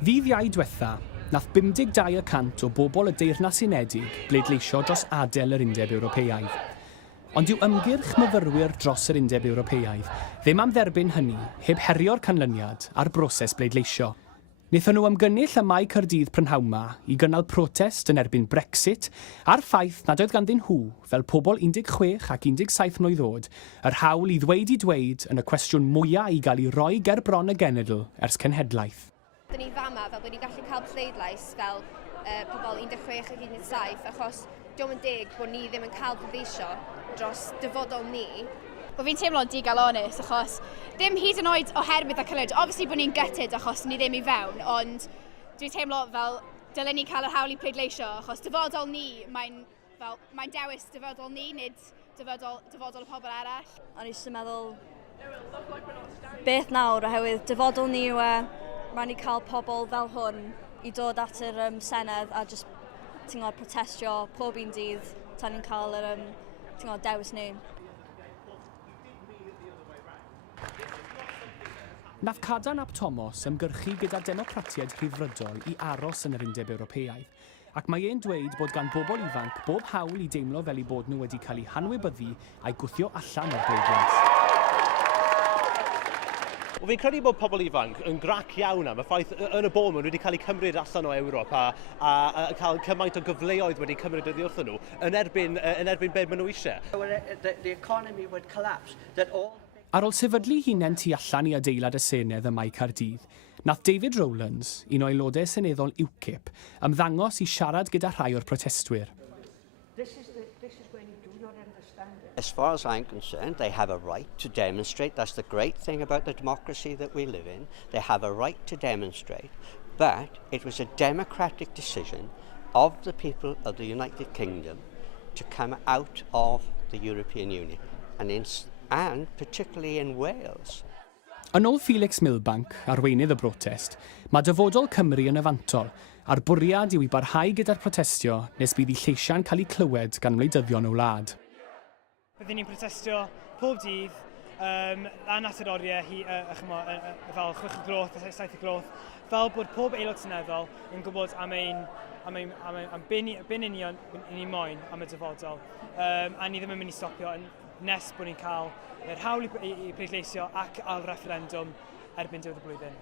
Ddydd Iau diwetha, nath 52% o bobl y Deyrnas Unedig pleidleisio dros adael yr Undeb Ewropeaidd. Ond yw ymgyrch myfyrwyr dros yr Undeb Ewropeaidd ddim am dderbyn hynny heb herio'r canlyniad a'r broses bleidleisio. Wnaethon nhw ymgynnull y Mae Caerdydd prynhawn i gynnal protest yn erbyn Brexit a'r ffaith nad oedd ganddyn nhw, fel pobl 16 ac 17 mlwydd oed, yr hawl i ddweud yn y cwestiwn mwyaf i gael ei roi ger bron y genedl ers cenhedlaeth. Dyn ni fama fel bod ni'n gallu cael pleidlais fel pobl 16 ac 17, achos diolch yn deg bod ni ddim yn cael pleidleisio dros dyfodol ni. Wel, fi'n teimlo'n digal onest, achos ddim hyd yn oed oherwydd y cynllun. Obviously bod ni'n gutted achos ni ddim i fewn, ond dwi'n teimlo fel dylen ni cael yr hawl i pleidleisio, achos dyfodol ni, mae'n dewis dyfodol ni, nid dyfodol y pobl arall. O'n i jyst yn meddwl, beth nawr, oherwydd dyfodol ni yw rhaid ni cael pobl fel hwn i dod at yr Senedd a jyst protestio pob un dydd tan ni'n cael yr dewis ni. Nath Cadarn ap Thomas ymgyrchu gyda democratiaid rhyddfrydol i aros yn yr Undeb Ewropeaidd, ac mae e'n dweud bod gan bobl ifanc bob hawl i deimlo fel ei bod nhw wedi cael eu hanwybyddu a'i gwthio allan o'r bleidlais. Fi'n credu bod pobl ifanc yn grac iawn am y ffaith yn y bôn maen nhw wedi cael eu cymryd allan o Ewrop a cael cymaint o gyfleoedd wedi cymryd oddi wrthyn nhw yn erbyn be maen nhw eisiau. The economy would collapse. Ar ôl sefydlu hunain tu allan i adeilad y Senedd y Mae Caerdydd, nath David Rowlands, un o aelodau seneddol UKIP, ymddangos i siarad gyda rhai o'r protestwyr. This is when you do not understand it. As far as I'm concerned, they have a right to demonstrate. That's the great thing about the democracy that we live in. They have a right to demonstrate, but it was a democratic decision of the people of the United Kingdom to come out of the European Union, and particularly in Wales. Yn ôl Felix Milbank, arweinydd y brotest, mae dyfodol Cymru yn yfantol, a'r bwriad yw i barhau gyda'r protestio nes bydd ei lleisiau'n cael eu clywed gan wleidyddion y wlad. Byddwn ni'n protestio pob dydd lan at Adroddiad fel 6 y gloch, 7 y gloch, fel bod pob aelod seneddol yn gwybod am byn ni moyn am y dyfodol, a ni ddim yn mynd i stopio nes bod ni'n cael yr hawl i pleidleisio ac al referendwm erbyn diwedd y blwyddyn.